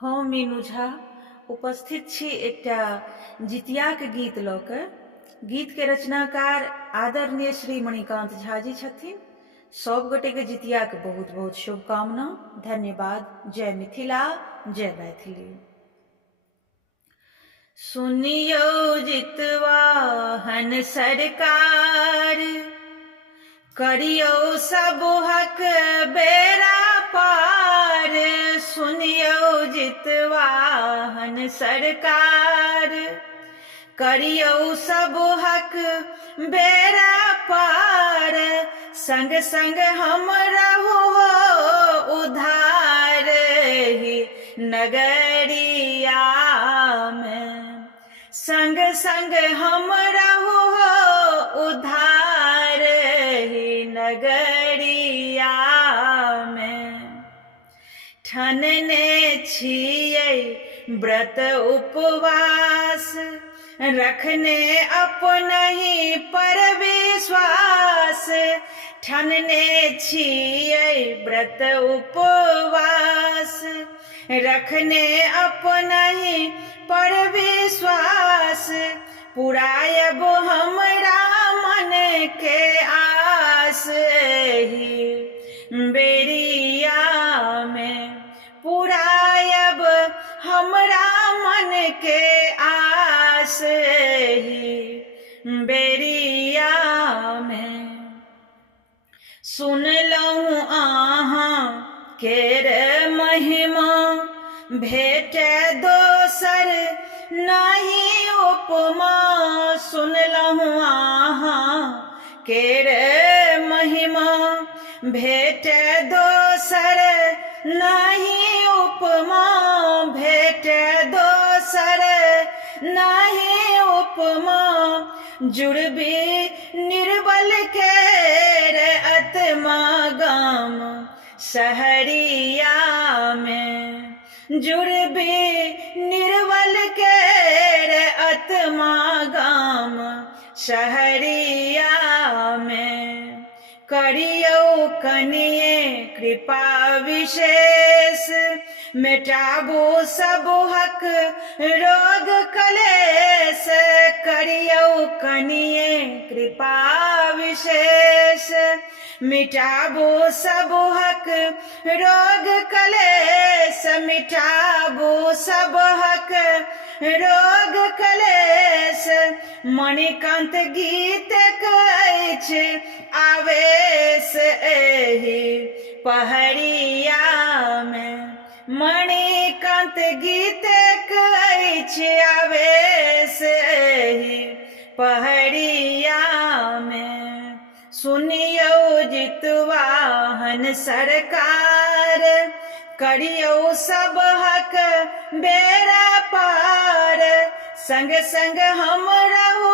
हम मीनू झा उपस्थित छी एकटा जितियाक गीत लऽ कऽ। गीत के रचनाकार आदरणीय श्री मणिकांत झा जी छथिन। सब गोटे के जितिया के बहुत बहुत शुभकामना। धन्यवाद। जय मिथिला, जय मैथिली। सुनियो जितवाहन सरकार, करियो सब हक बेरा पार। सुनियो जितवाहन सरकार, करियो सब हक बेरा पार। संग संग हम रहू हो उधार ही नगरिया में। संग संग हम रहू हो उधार ही नगरिया में। ठनने छियै व्रत उपवास, रखने अपनहि पर विश्वास। ठनने छियै व्रत उपवास, रखने अपनहि पर विश्वास। पुरायब हमरा मन के आस ही बेरिया में। पुरायब हमरा मन के आस ही बेरिया में। सुनलहुँ अहाँ केर महिमा, भेटे दोसर नहीं उपमा। सुनलहुँ अहाँ केर महिमा, भेटे दोसर नहीं उपमा। भेटे दोसर नहीं उपमा। जुड़बी निर्बल केर आत्मा गाम सहरिया में। जुड़बी निर्बल केर आत्मा गाम सहरिया में। करियो कनिये कृपा विशेष, मेटाबू सब हक रोग कलेश। करियो कनिये कृपा विशेष, मिटाबू सब हक रोग कलेश। मिटाबू सब हक रोग कलेश। मणिकांत गीत अछि आवेश एहि पहरिया में। मणिकांत गीत अछि आवेश एहि पहरिया में। सुनियो जितवाहन सरकार, करियो सब हक बेरा पार। संग संग हम रहू